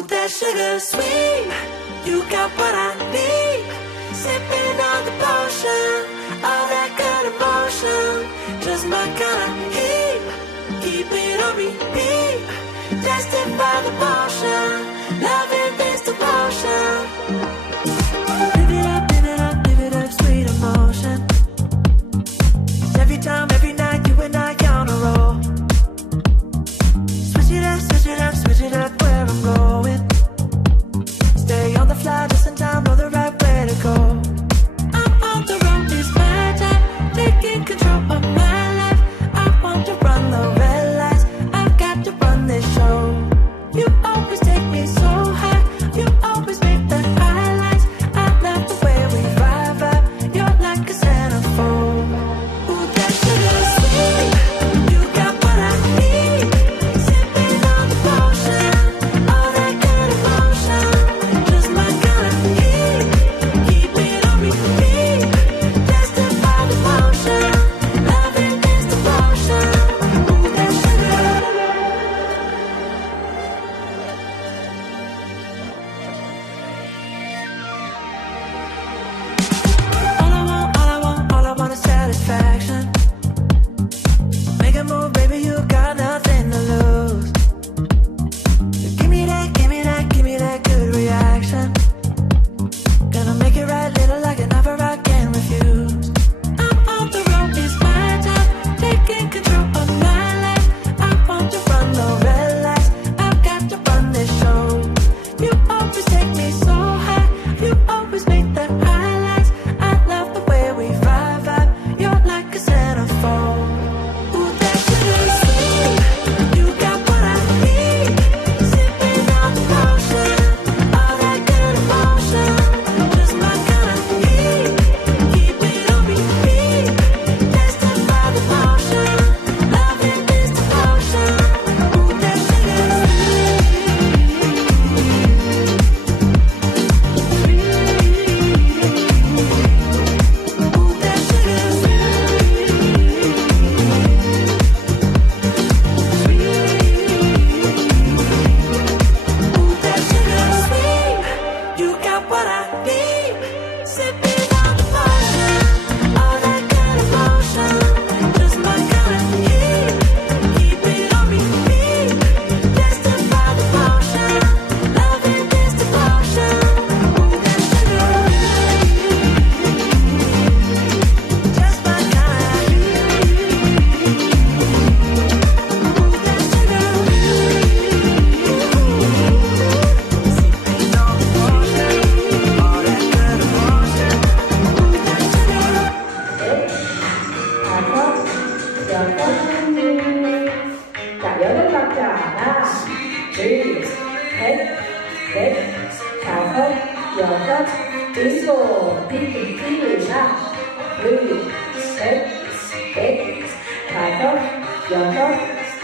Ooh, that sugar sweet, you got what I need. Sipping on the potion, all that good emotion, just my kind of heat. Keep it on repeat, tested by the potion, loving this devotion. Live it up, live it up, live it up, sweet emotion. Every time, every night, you and I on a roll. Switch it up, switch it up, switch it up where I'm going. Stay on the fly just in time, know the right way to go. I'm on the road, it's my time, taking control of my life. I want to run the red lights, I've got to run this show. You always take me so high, you always make the highlights. I love the way we vibe up, you're like a centerfold. Ooh, that sugar sweet, you got what I need. Sipping on the potion, all that good emotion, just my kind of heat. Keep it on repeat, tested by the potion, loving this devotion. Ooh, that sugar. All I want is satisfaction. Make a move, baby, you got nothing to lose. Give me that, give me that, give me that good reaction. Gonna make it right, little like an offer I can't refuse. I'm on the road, it's my time, taking control of my life. I want to run the red lights, I've got to run this show. You always take me so high, you always make the highlights. I love the way we vibe up, you're like a centerfold. Ooh, that sugar sweet, you got what I need. Sipping on the potion, all that good emotion, just my kind of heat. Keep it on repeat, tested by the potion, loving this devotion. Ooh, that sugar Ooh, that sugar Ooh, that sugar sweet, you got what I need. Sipping on the potion, all that good emotion, just my kind of heat. Keep it on repeat, tested by the potion, loving this devotion. Ooh, that sugar, just my kind of heat. Ooh, that sugar. Sipping on the potion, all that good emotion. Ooh, that sugar. 자, 여덟 박자 하나, 둘, 셋, 넷, 다섯, 여섯, 일곱, 시작. 둘, 셋, 넷, 다섯, 여섯,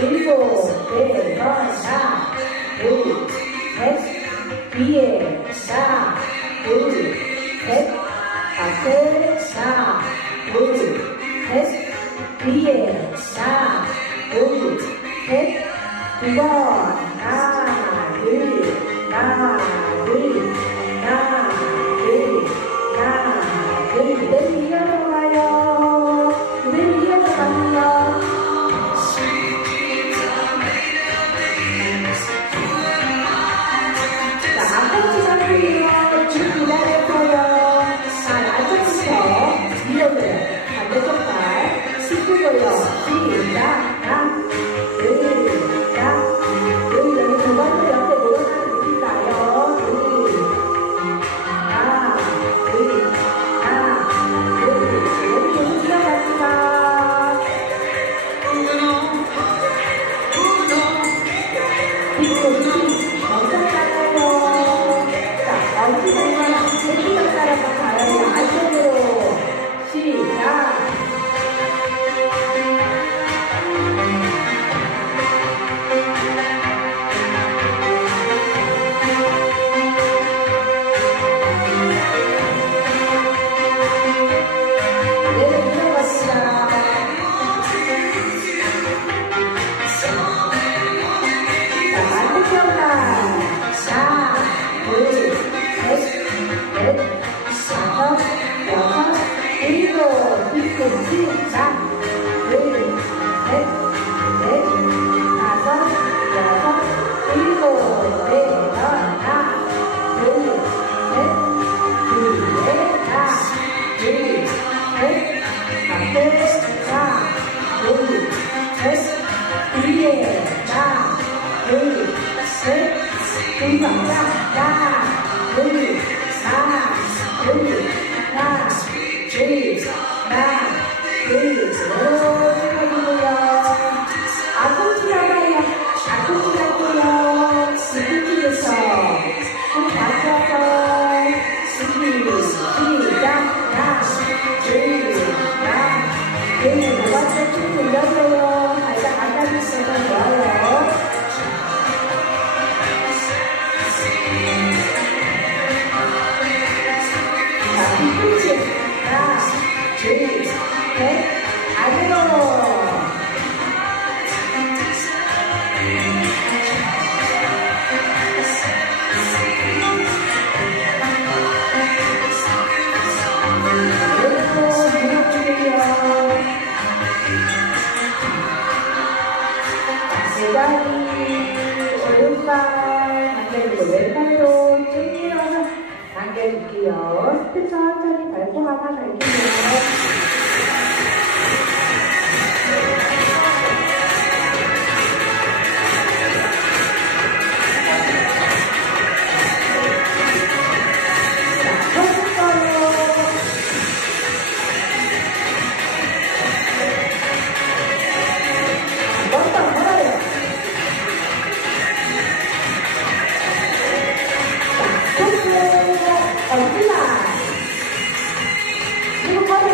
일곱, 네 번, 다. 둘, 셋, 뒤에, 다. 둘, 셋, 앞에, 다. 둘, 셋, 뒤에, 다. 둘, 셋, 두 번, 하나, 둘, 하나, 둘, 하나, 둘, 하나, 둘. 그대로 이어서 가요. 그대로 이어서 가요. 자, 앞으로 상태로 쭉 기다려서요. 자, 안쪽부터 밀어줘요. 반대쪽 발 짚고요. 시작. 둘, 셋, 둘 박자. 하나, 둘, 하나, 둘, 하나, 둘, 하나, 둘. 이렇게 해주고요. 앞꿈치 잡아요. 앞꿈치 잡고요. 뒤꿈치에서 좀 맞춰서 시작. 하나, 둘, 하나, 둘. 두 번째 춤 돌려줘요. 살짝 앉아주시면 좋아요. 자, 뒤꿈치. 하나, 둘, 셋. 안으로. 제자리 오른발 당겨주고 왼발도 쭉 밀어서 당겨줄게요. 스텝 천천히 밟고 하나 갈게요. 얼굴라. 이거 바로